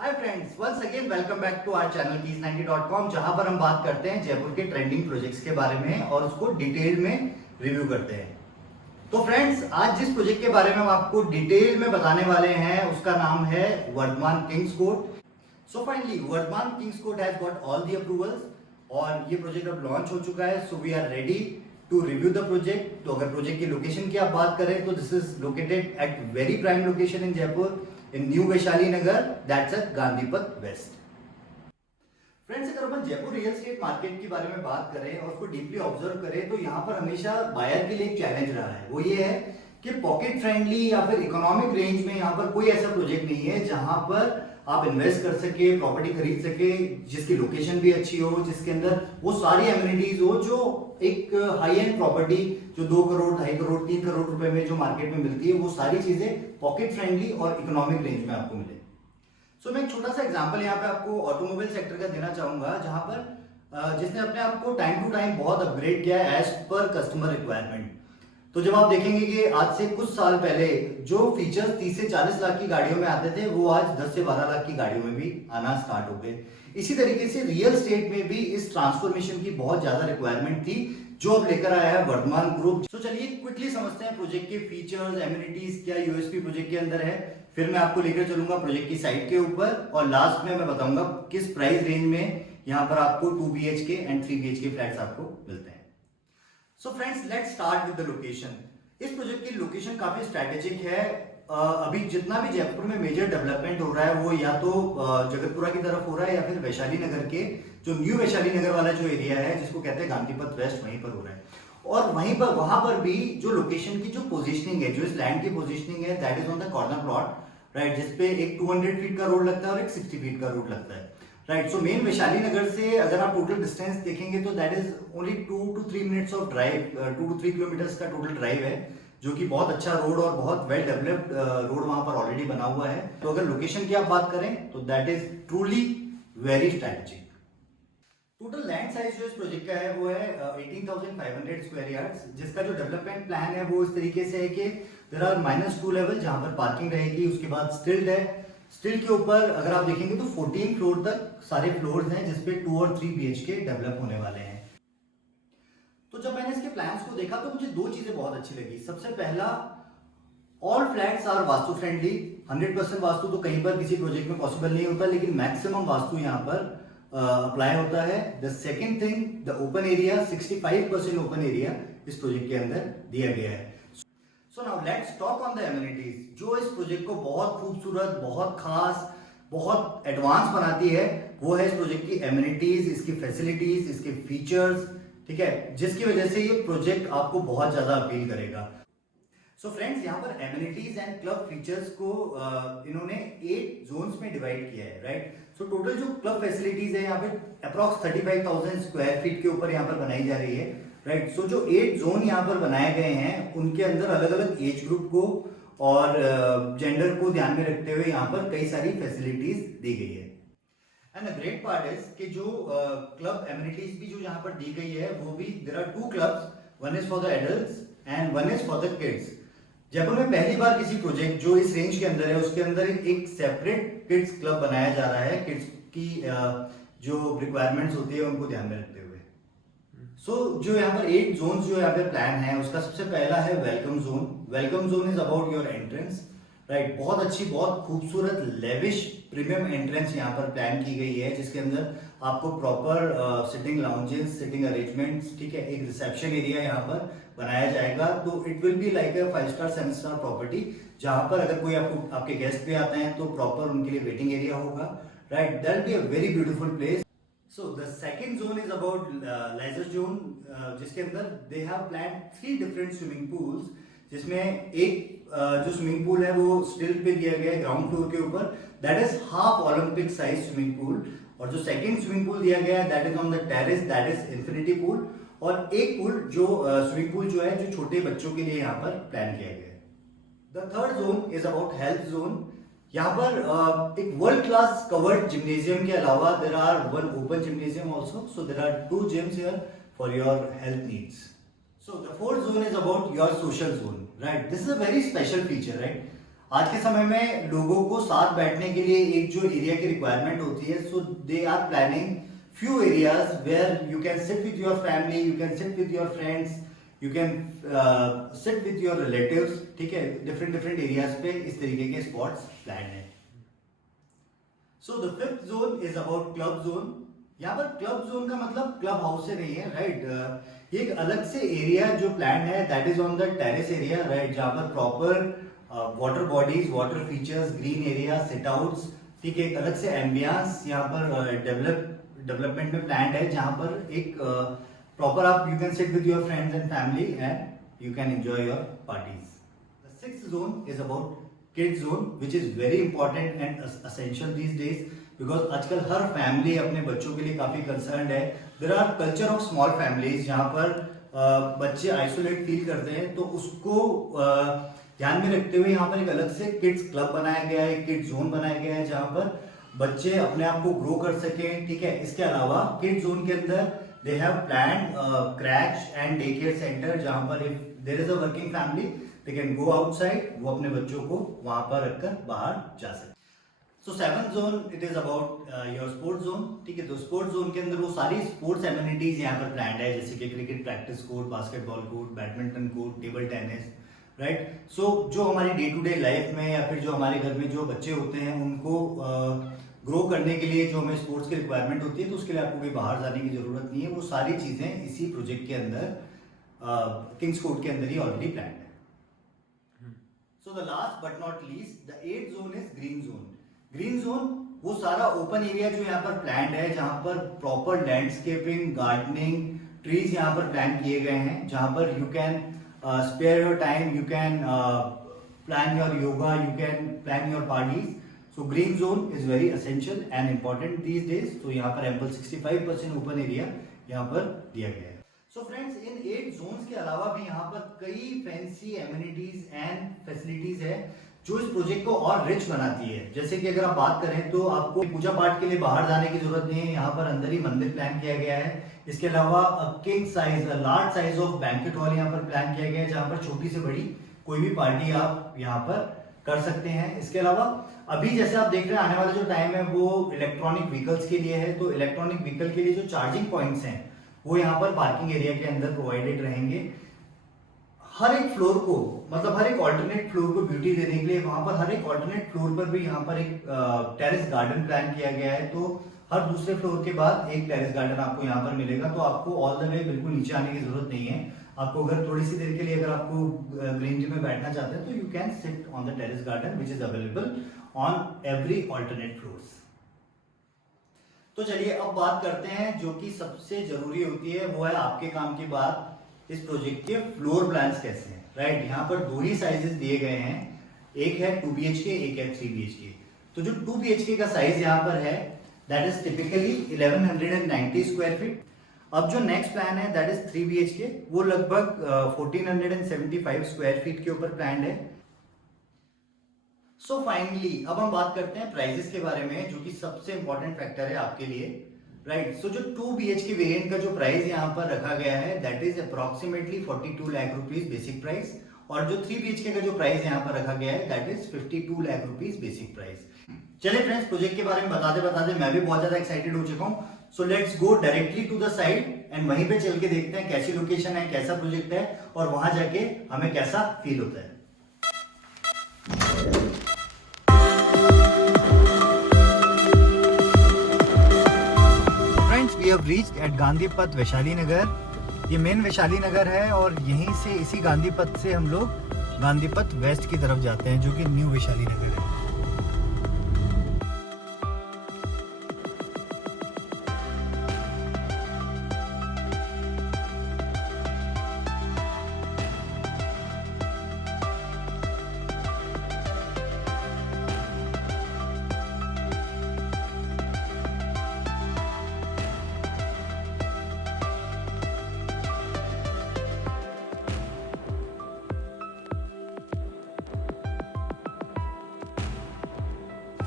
Hi friends, once again welcome back to our channel keys90.com, जहां पर हम बात करते हैं जयपुर के ट्रेंडिंग प्रोजेक्ट्स के बारे में और उसको डिटेल में रिव्यू करते हैं। तो फ्रेंड्स, आज जिस प्रोजेक्ट के बारे में हम आपको डिटेल में बताने वाले हैं उसका नाम है Vardhman Kings Court. So finally Vardhman Kings Court has got all the approvals और ये प्रोजेक्ट अब लॉन्च हो चुका है। So we are ready to review the project. तो अगर प्रोजेक्ट की लोकेशन की आप बात करें तो this is located at very prime location in Jaipur, in New Vaishali Nagar, that's at Gandhipath West. Friends, अगर अपन जयपुर रियल एस्टेट मार्केट के बारे में बात करें और उसको डीपली ऑब्जर्व करें तो यहाँ पर हमेशा बायर के लिए एक चैलेंज रहा है। वो ये है कि पॉकेट फ्रेंडली या फिर इकोनॉमिक रेंज में यहाँ पर कोई ऐसा प्रोजेक्ट नहीं है जहां पर आप इन्वेस्ट कर सके, प्रॉपर्टी खरीद सके, जिसकी लोकेशन भी अच्छी हो, जिसके अंदर वो सारी एमिनिटीज हो जो एक हाई एंड प्रॉपर्टी जो 2 करोड़, 2.5 करोड़, 3 करोड़ रुपए में जो मार्केट में मिलती है, वो सारी चीजें पॉकेट फ्रेंडली और इकोनॉमिक रेंज में आपको मिले। सो मैं एक छोटा सा एग्जांपल यहाँ पे आपको ऑटोमोबाइल सेक्टर का देना चाहूंगा, जहां पर जिसने अपने आप को टाइम टू टाइम बहुत अपग्रेड किया है एज पर कस्टमर रिक्वायरमेंट। तो जब आप देखेंगे कि आज से कुछ साल पहले जो फीचर्स 30 से 40 लाख की गाड़ियों में आते थे वो आज 10 से 12 लाख की गाड़ियों में भी आना स्टार्ट हो गए। इसी तरीके से रियल एस्टेट में भी इस ट्रांसफॉर्मेशन की बहुत ज्यादा रिक्वायरमेंट थी जो अब लेकर आया है वर्धमान ग्रुप। तो चलिए क्विकली समझते हैं प्रोजेक्ट के फीचर्स, एमिनिटीज, क्या यूएसपी प्रोजेक्ट के अंदर है। फिर मैं आपको लेकर चलूंगा प्रोजेक्ट की साइट के ऊपर और लास्ट में मैं बताऊंगा किस प्राइस रेंज में यहाँ पर आपको 2 BHK एंड 3 BHK फ्लैट्स आपको मिलते हैं। So friends, let's start with the location. इस प्रोजेक्ट की लोकेशन काफी स्ट्रेटेजिक है। अभी जितना भी जयपुर में मेजर डेवलपमेंट हो रहा है वो या तो जगतपुरा की तरफ हो रहा है या फिर वैशाली नगर के जो न्यू वैशाली नगर वाला जो एरिया है जिसको कहते हैं गांधीपथ वेस्ट, वहीं पर हो रहा है। और वहीं पर वहां पर भी जो लोकेशन की जो पोजीशनिंग है, जो इस लैंड की पोजीशनिंग है, that is on the corner plot, right, जिसपे एक 200 फीट का रोड लगता है और एक 60 फीट का रोड लगता है, राइट। सो मेन वैशाली नगर से अगर आप टोटल डिस्टेंस देखेंगे तो that is only 2 to 3 minutes of drive, 2 to 3 kilometres का टोटल ड्राइव है, जो कि बहुत अच्छा रोड और बहुत वेल डेवलप्ड रोड वहां पर ऑलरेडी बना हुआ है। तो अगर लोकेशन की आप बात करें तो that is truly very strategic. Total land size जो इस प्रोजेक्ट का है वो है 18,500 स्क्वायर यार्ड्स, जिसका जो डेवलपमेंट प्लान है वो इस तरीके से है कि देयर आर -2 लेवल जहां पर पार्किंग रहेगी, उसके बाद स्टिल्ड है। स्टिल के ऊपर अगर आप देखेंगे तो 14 फ्लोर तक सारे फ्लोर्स हैं जिसपे 2 और 3 BHK डेवलप होने वाले हैं। तो जब मैंने इसके प्लान्स को देखा तो मुझे 2 चीजें बहुत अच्छी लगी। सबसे पहला, all flats are vastu friendly. 100% vastu तो कहीं पर किसी प्रोजेक्ट में पॉसिबल नहीं होता, लेकिन मैक्सिमम वास्तु यहाँ पर अप्लाई होता है। The second thing, the open area, 65% open area इस प्रोजेक्ट के अंदर दिया गया है। So now let's talk on the amenities. जो इस प्रोजेक्ट को बहुत खूबसूरत, बहुत खास, बहुत एडवांस बनाती है वो है इस प्रोजेक्ट की एमिनिटीज, इसकी फैसिलिटीज, इसके फीचर्स, ठीक है, जिसकी वजह से ये प्रोजेक्ट आपको बहुत ज्यादा अपील करेगा। सो फ्रेंड्स, यहाँ पर एमिनिटीज एंड क्लब फीचर्स को इन्होंने 8 जोन्स में डिवाइड किया है, राइट। सो टोटल जो क्लब फैसिलिटीज है यहाँ पे अप्रॉक्स 35,000 स्क्वायर फीट के ऊपर यहाँ पर बनाई जा रही है, राइट। सो जो 8 जोन यहाँ पर बनाए गए हैं उनके अंदर अलग अलग एज ग्रुप को और जेंडर को ध्यान में रखते हुए यहाँ पर कई सारी फैसिलिटीज दी गई है। And the great part is कि जो क्लब एमिनिटीज भी जो यहाँ पर दी गई है वो भी, there are 2 clubs, one is for the adults and one is for the kids. Jaipur में पहली बार किसी प्रोजेक्ट जो इस रेंज के अंदर है उसके अंदर एक सेपरेट किड्स क्लब बनाया जा रहा है, किड्स की जो रिक्वायरमेंट्स होती है उनको ध्यान में रखते हुए। सो जो यहाँ पर 8 जोन्स जो यहाँ पे प्लान है उसका सबसे पहला है welcome zone. Welcome zone is about your entrance, right. बहुत अच्छी, बहुत खूबसूरत, लेविश प्रीमियम एंट्रेंस यहाँ पर प्लान की गई है, जिसके अंदर आपको proper sitting lounges, sitting arrangements, ठीक है, एक रिसेप्शन एरिया यहाँ पर बनाया जाएगा। तो it will be like a 5 star 7 star property, जहां पर अगर कोई आपके गेस्ट भी आते हैं तो प्रॉपर उनके लिए वेटिंग एरिया होगा, right. That will be a very beautiful place. So the second zone is about leisure zone, जिसके अंदर they have plan 3 different swimming pools, जिसमें एक जो स्विमिंग पूल है वो स्टिल पे दिया गया है ग्राउंड फ्लोर के ऊपर, that is half Olympic size swimming pool. और जो सेकंड स्विमिंग पूल दिया गया है that is on the terrace, that is infinity pool. और एक पूल जो स्विमिंग पूल जो है जो छोटे बच्चों के लिए यहाँ पर प्लान किया गया है। The third zone is about health zone. यहाँ पर एक वर्ल्ड क्लास कवर्ड जिम्नेजियम के अलावा there are 1 open gymnasium also, so there are 2 gyms here for your health needs. So the fourth zone is about your social zone, right? This is a very special feature, right? आज के समय में लोगों को साथ बैठने के लिए एक जो एरिया की रिक्वायरमेंट होती है, so they are planning few areas where you can sit with your family, you can sit with your friends, you can sit with your relatives, ठीक है, different areas पे इस तरीके के spots planned हैं. So the fifth zone is about club zone. यहाँ पर club zone का मतलब club house से नहीं है, right? ये एक अलग से एरिया जो planned है, that is on the terrace area, right? जहाँ पर proper water bodies, water features, green area, sit outs, ठीक है, एक अलग से ambience यहाँ पर डेवलपमेंट में प्लान है, जहां पर एक प्रॉपर आप you can sit with your friends and family and you can enjoy your parties. The sixth zone is about kids zone which is very important and essential these days, because आजकल हर family अपने बच्चों के लिए काफी concern है. There are culture of small families जहां पर बच्चे आइसोलेट फील करते हैं, तो उसको ध्यान में रखते हुए यहाँ पर एक अलग से किड्स क्लब बनाया गया है, किड्स जोन बनाया गया है जहां पर बच्चे अपने आप को ग्रो कर सकें, ठीक है. इसके अलावा किड जोन के अंदर they have planned creche and day care centre, जहां पर if there is a working family they can go outside, वो अपने बच्चों को वहां पर रखकर बाहर जा सके. So seventh zone it is about your sports zone, ठीक है. तो स्पोर्ट्स जोन के अंदर वो सारी स्पोर्ट्स एमिनिटीज यहाँ पर प्लान्ड है, जैसे कि cricket practice court, basketball court, badminton court, table tennis, right. So जो हमारी डे टू डे लाइफ में या फिर जो हमारे घर में जो बच्चे होते हैं उनको ग्रो करने के लिए जो हमें स्पोर्ट्स की रिक्वायरमेंट होती है, तो उसके लिए आपको कोई बाहर जाने की जरूरत नहीं है. वो सारी चीजें इसी प्रोजेक्ट के अंदर किंग्स कोर्ट के अंदर ही ऑलरेडी प्लान है. So the last but not least the 8th zone is green zone. Green zone वो सारा ओपन एरिया जो यहाँ पर प्लान है, जहां पर प्रॉपर लैंडस्केपिंग, गार्डनिंग, ट्रीज यहाँ पर प्लान किए गए हैं, जहां पर you can spare your time, you can plan your yoga, you can plan your parties. So green zone is very essential and important these days. So यहाँ पर ample 65% open area यहाँ पर दिया गया है. So friends, इन 8 zones के अलावा भी यहाँ पर कई fancy amenities and facilities है जो इस प्रोजेक्ट को और रिच बनाती है. जैसे कि अगर आप बात करें तो आपको पूजा पाठ के लिए बाहर जाने की जरूरत नहीं है, यहाँ पर अंदर ही मंदिर प्लान किया गया है. इसके अलावा king size, large size of banquet hall यहाँ पर प्लान किया गया है, जहाँ पर छोटी से बड़ी कोई भी पार्टी आप यहाँ पर कर सकते हैं. इसके अलावा अभी जैसे आप देख रहे हैं आने वाला जो टाइम है वो इलेक्ट्रॉनिक व्हीकल्स के लिए है, तो इलेक्ट्रॉनिक व्हीकल के लिए जो चार्जिंग पॉइंट्स हैं वो यहाँ पर पार्किंग एरिया के अंदर प्रोवाइडेड रहेंगे. हर एक फ्लोर को, मतलब हर एक ऑल्टरनेट फ्लोर को ब्यूटी देने के लिए वहां पर हर एक ऑल्टरनेट फ्लोर पर भी यहाँ पर एक टेरेस गार्डन प्लान किया गया है. तो हर दूसरे फ्लोर के बाद एक टेरेस गार्डन आपको यहाँ पर मिलेगा. तो आपको ऑल द वे बिल्कुल नीचे आने की जरूरत नहीं है. आपको अगर थोड़ी सी देर के लिए अगर आपको ग्रीनरी में बैठना चाहते हैं तो you can sit on the terrace garden which is available on every alternate floors. तो चलिए अब बात करते हैं जो कि सबसे जरूरी होती है, वो है आपके काम की बात, इस प्रोजेक्ट के फ्लोर प्लान्स कैसे हैं, राइट. यहाँ पर दो ही साइजेस दिए गए हैं, एक है 2 BHK, एक है 3 BHK. तो जो 2 BHK का साइज यहाँ पर है that is typically 1190 square feet. अब जो नेक्स्ट प्लान है दैट इज 3 BHK, वो लगभग 1475 स्क्वायर फीट के ऊपर प्लान है. सो फाइनली अब हम बात करते हैं प्राइसेस के बारे में, जो कि सबसे इंपॉर्टेंट फैक्टर है आपके लिए, राइट. सो जो 2 BHK वेरिएंट का जो प्राइस यहाँ पर रखा गया है that is approximately 42 lakh rupees basic price, और जो 3 BHK का जो प्राइस यहाँ पर रखा गया है that is 52 lakh rupees basic price. चलिए फ्रेंड्स, प्रोजेक्ट के बारे में बताते बताते मैं भी बहुत ज्यादा एक्साइटेड हो चुका हूँ. So let's go directly to the site and वहीं पे चल के देखते हैं कैसी लोकेशन है, कैसा प्रोजेक्ट है और वहां जाके हमें कैसा फील होता है. Friends, we have reached at Gandhi Path Vaishali नगर. ये मेन वैशाली नगर है और यहीं से इसी गांधी पथ से हम लोग गांधी पथ वेस्ट की तरफ जाते हैं, जो कि न्यू वैशाली नगर है.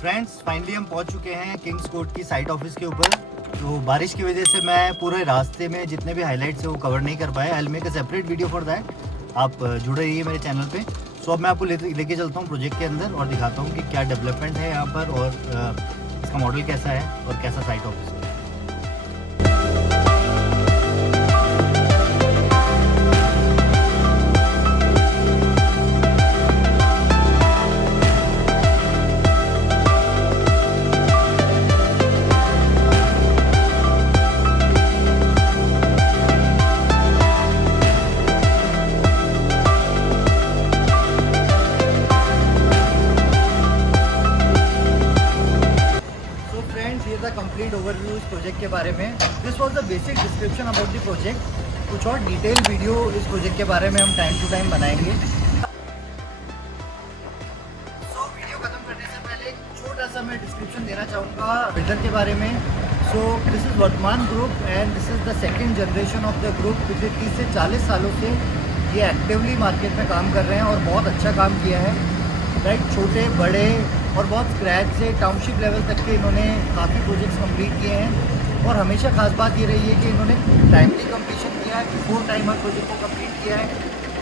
फ्रेंड्स, फाइनली हम पहुंच चुके हैं किंग्स कोर्ट की साइट ऑफिस के ऊपर. तो बारिश की वजह से मैं पूरे रास्ते में जितने भी हाइलाइट्स है वो कवर नहीं कर पाया. I will make a separate video for that. आप जुड़े रहिए मेरे चैनल पे. सो अब मैं आपको लेके चलता हूँ प्रोजेक्ट के अंदर और दिखाता हूँ कि क्या डेवलपमेंट है यहाँ पर और इसका मॉडल कैसा है और कैसा साइट ऑफिस है। ये था कंप्लीट ओवरव्यू इस प्रोजेक्ट के बारे में। This was the basic description about the project. कुछ और डिटेल वीडियो इस प्रोजेक्ट के बारे में हम टाइम टू टाइम बनाएंगे। सो वीडियो खत्म करने से पहले एक छोटा सा मैं डिस्क्रिप्शन देना चाहूँगा विजन के बारे में। सो दिस इज़ वर्तमान group and this is the second generation of the group. पिछले 30 से 40 सालों से ये एक्टिवली मार्केट में काम कर रहे हैं और बहुत अच्छा काम किया है, राइट। छोटे बड़े और बहुत स्क्रैच से टाउनशिप लेवल तक के इन्होंने काफ़ी प्रोजेक्ट्स कंप्लीट किए हैं और हमेशा खास बात ये रही है कि इन्होंने टाइमली कंप्लीशन किया है, बिफोर टाइम हर प्रोजेक्ट को कंप्लीट किया है।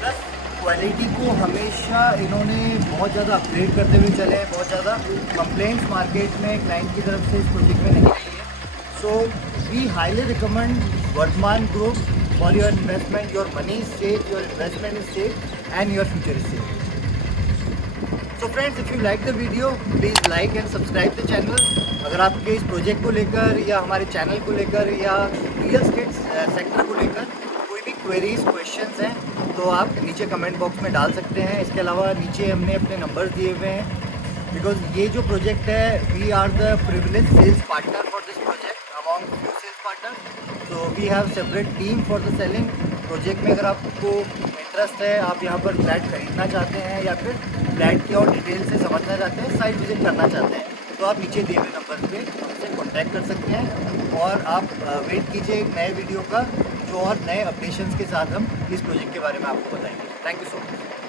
प्लस क्वालिटी को हमेशा इन्होंने बहुत ज़्यादा अपग्रेड करते हुए चले हैं। बहुत ज़्यादा कंप्लेंट्स मार्केट में क्लाइंट की तरफ से इस प्रोजेक्ट में नहीं रही है। सो वी हाईली रिकमेंड वर्तमान group for your investment. Your money is safe, your investment is safe and your future is safe. So friends, if you like the video, please like and subscribe the channel. अगर आपके इस project को लेकर या हमारे channel को लेकर या रियल एस्टेट सेक्टर को लेकर कोई भी क्वेरीज क्वेश्चंस हैं तो आप नीचे कमेंट बॉक्स में डाल सकते हैं। इसके अलावा नीचे हमने अपने नंबर्स दिए हुए हैं, बिकॉज ये जो प्रोजेक्ट है we are the privilege sales partner for this project among few sales partner. तो we have separate team for the selling. Project में अगर आपको इंटरेस्ट है, आप यहाँ पर फ्लैट खरीदना चाहते हैं या फिर फ्लैट की और डिटेल से समझना चाहते हैं, साइट विजिट करना चाहते हैं, तो आप नीचे दिए हुए नंबर पे हमसे कॉन्टैक्ट कर सकते हैं। और आप वेट कीजिए एक नए वीडियो का, जो और नए अपडेशंस के साथ हम इस प्रोजेक्ट के बारे में आपको बताएंगे। Thank you so much.